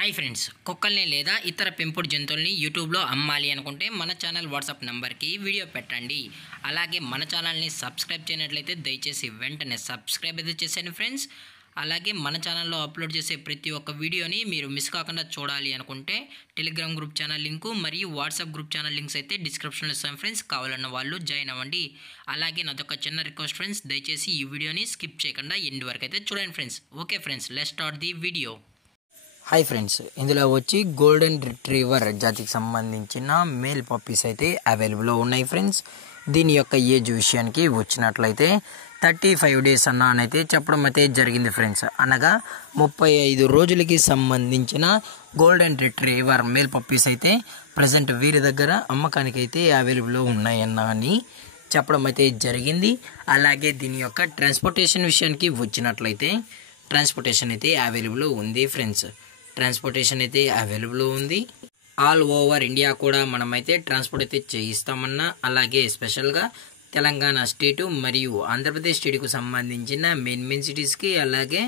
Hi friends, కుక్కల్ని లేదా ఇతర పెంపుడు జంతువుల్ని యూట్యూబ్లో అమ్మాలి అనుకుంటే మన ఛానల్ వాట్సాప్ నెంబర్కి వీడియో పెట్టండి. అలాగే మన ఛానల్ని సబ్స్క్రైబ్ చేయనట్లయితే దయచేసి వెంటనే సబ్స్క్రైబ్ అయితే చేసేయండి ఫ్రెండ్స్. అలాగే మన ఛానల్లో అప్లోడ్ చేసే ప్రతి ఒక్క వీడియోని మీరు మిస్ కాకుండా చూడాలి అనుకుంటే టెలిగ్రామ్ గ్రూప్ ఛానల్ లింకు మరియు వాట్సాప్ గ్రూప్ ఛానల్ లింక్స్ అయితే డిస్క్రిప్షన్లో ఇస్తాం ఫ్రెండ్స్. కావాలన్న వాళ్ళు జాయిన్ అవ్వండి. అలాగే నాదొక చిన్న రిక్వెస్ట్ ఫ్రెండ్స్, దయచేసి ఈ వీడియోని స్కిప్ చేయకుండా ఎండ్ వరకు అయితే చూడండి friends. Okay friends, let's start the video. Hi friends, ఇందులో వచ్చి గోల్డెన్ రిట్రీవర్ జాతికి సంబంధించిన మేల్ పప్పీస్ అయితే అవైలబుల్లో ఉన్నాయి ఫ్రెండ్స్. దీని యొక్క ఏజ్ విషయానికి వచ్చినట్లయితే 35 డేస్ అయితే చెప్పడం అయితే జరిగింది ఫ్రెండ్స్. అనగా 35 రోజులకి సంబంధించిన గోల్డెన్ రిట్రీవర్ మేల్ పప్పీస్ అయితే ప్రజెంట్ వీరి దగ్గర అమ్మకానికి అయితే అవైలబుల్లో ఉన్నాయని చెప్పడం అయితే జరిగింది. అలాగే దీని యొక్క ట్రాన్స్పోర్టేషన్ విషయానికి వచ్చినట్లయితే ట్రాన్స్పోర్టేషన్ అయితే అవైలబుల్ ఉంది ఫ్రెండ్స్. ట్రాన్స్పోర్టేషన్ అయితే అవైలబుల్ ఉంది. ఆల్ ఓవర్ ఇండియా కూడా మనమైతే ట్రాన్స్పోర్ట్ అయితే చేయిస్తామన్నా, అలాగే స్పెషల్గా తెలంగాణ స్టేటు మరియు ఆంధ్రప్రదేశ్ స్టేట్కు సంబంధించిన మెయిన్ సిటీస్కి అలాగే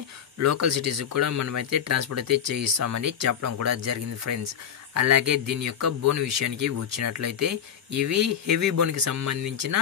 లోకల్ సిటీస్కి కూడా మనమైతే ట్రాన్స్పోర్ట్ అయితే చేయిస్తామని చెప్పడం కూడా జరిగింది ఫ్రెండ్స్. అలాగే దీని యొక్క బోన్ విషయానికి వచ్చినట్లయితే ఇవి హెవీ బోన్కి సంబంధించిన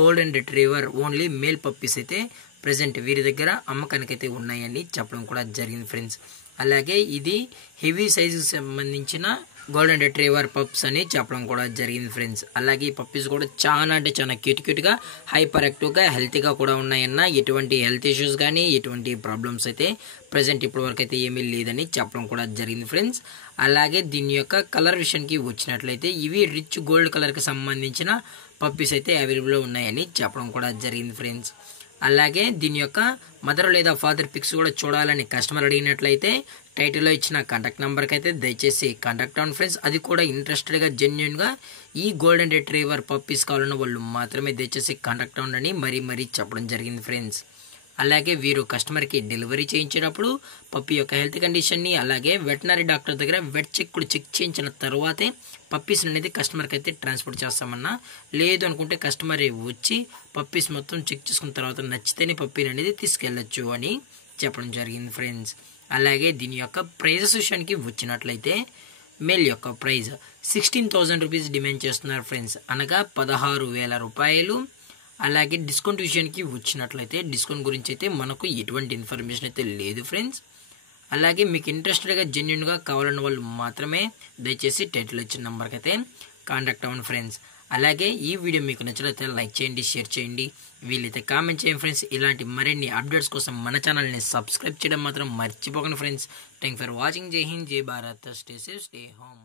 golden retriever only male puppies అయితే ప్రజెంట్ వీరి దగ్గర అమ్మకానికి అయితే ఉన్నాయని చెప్పడం కూడా జరిగింది ఫ్రెండ్స్. అలాగే ఇది హెవీ సైజుకి సంబంధించిన గోల్డెన్ రిట్రీవర్ పప్స్ అని చెప్పడం కూడా జరిగింది ఫ్రెండ్స్. అలాగే ఈ పప్పీస్ కూడా చాలా అంటే చాలా క్యూట్గా హైపర్ యాక్టివ్గా హెల్తీగా కూడా ఉన్నాయన్న. ఎటువంటి హెల్త్ ఇష్యూస్ కానీ ఎటువంటి ప్రాబ్లమ్స్ అయితే ప్రజెంట్ ఇప్పటివరకు అయితే ఏమీ లేదని చెప్పడం కూడా జరిగింది ఫ్రెండ్స్. అలాగే దీని యొక్క కలర్ విషయానికి వచ్చినట్లయితే ఇవి రిచ్ గోల్డ్ కలర్కి సంబంధించిన పప్పీస్ అయితే అవైలబుల్లో ఉన్నాయని చెప్పడం కూడా జరిగింది ఫ్రెండ్స్. అలాగే దీని యొక్క మదర్ లేదా ఫాదర్ పిక్స్ కూడా చూడాలని కస్టమర్ అడిగినట్లయితే టైటిల్లో ఇచ్చిన కాంటాక్ట్ నెంబర్కి అయితే దయచేసి కాంటాక్ట్ అవ్వండి ఫ్రెండ్స్. అది కూడా ఇంట్రెస్టెడ్గా జెన్యున్గా ఈ గోల్డెన్ రిట్రీవర్ పప్పీస్ కావాలన్న వాళ్ళు మాత్రమే దయచేసి కాంటాక్ట్ అవ్వండి మరీ చెప్పడం జరిగింది ఫ్రెండ్స్. అలాగే వీరు కస్టమర్కి డెలివరీ చేయించేటప్పుడు పప్పి యొక్క హెల్త్ కండిషన్ని అలాగే వెటనరీ డాక్టర్ దగ్గర వెట్ చెక్ కూడా చెక్ చేయించిన తర్వాతే పప్పీస్ అనేది కస్టమర్కి అయితే ట్రాన్స్పోర్ట్ చేస్తామన్నా. లేదు అనుకుంటే కస్టమర్ వచ్చి పప్పీస్ మొత్తం చెక్ చేసుకున్న తర్వాత నచ్చితేనే పప్పీని అనేది తీసుకెళ్ళచ్చు అని చెప్పడం జరిగింది ఫ్రెండ్స్. అలాగే దీని యొక్క ప్రైజెస్ విషయానికి వచ్చినట్లయితే మేల్ యొక్క ప్రైజ్ 16,000 రూపీస్ డిమాండ్ చేస్తున్నారు ఫ్రెండ్స్, అనగా 16,000 రూపాయలు. అలాగే డిస్కౌంట్ విషయానికి వచ్చినట్లయితే డిస్కౌంట్ గురించి అయితే మనకు ఎటువంటి ఇన్ఫర్మేషన్ అయితే లేదు ఫ్రెండ్స్. అలాగే మీకు ఇంట్రెస్టెడ్గా జెన్యున్గా కావాలన్న వాళ్ళు మాత్రమే దయచేసి టైటిల్ ఇచ్చిన నెంబర్కి అయితే కాంటాక్ట్ అవ్వండి ఫ్రెండ్స్. అలాగే ఈ వీడియో మీకు నచ్చినట్లయితే లైక్ చేయండి, షేర్ చేయండి, వీలైతే కామెంట్ చేయండి ఫ్రెండ్స్. ఇలాంటి మరిన్ని అప్డేట్స్ కోసం మన ఛానల్ని సబ్స్క్రైబ్ చేయడం మాత్రం మర్చిపోకండి ఫ్రెండ్స్. Thank for watching. జై హింద్, జై Bharat, stay safe, stay home.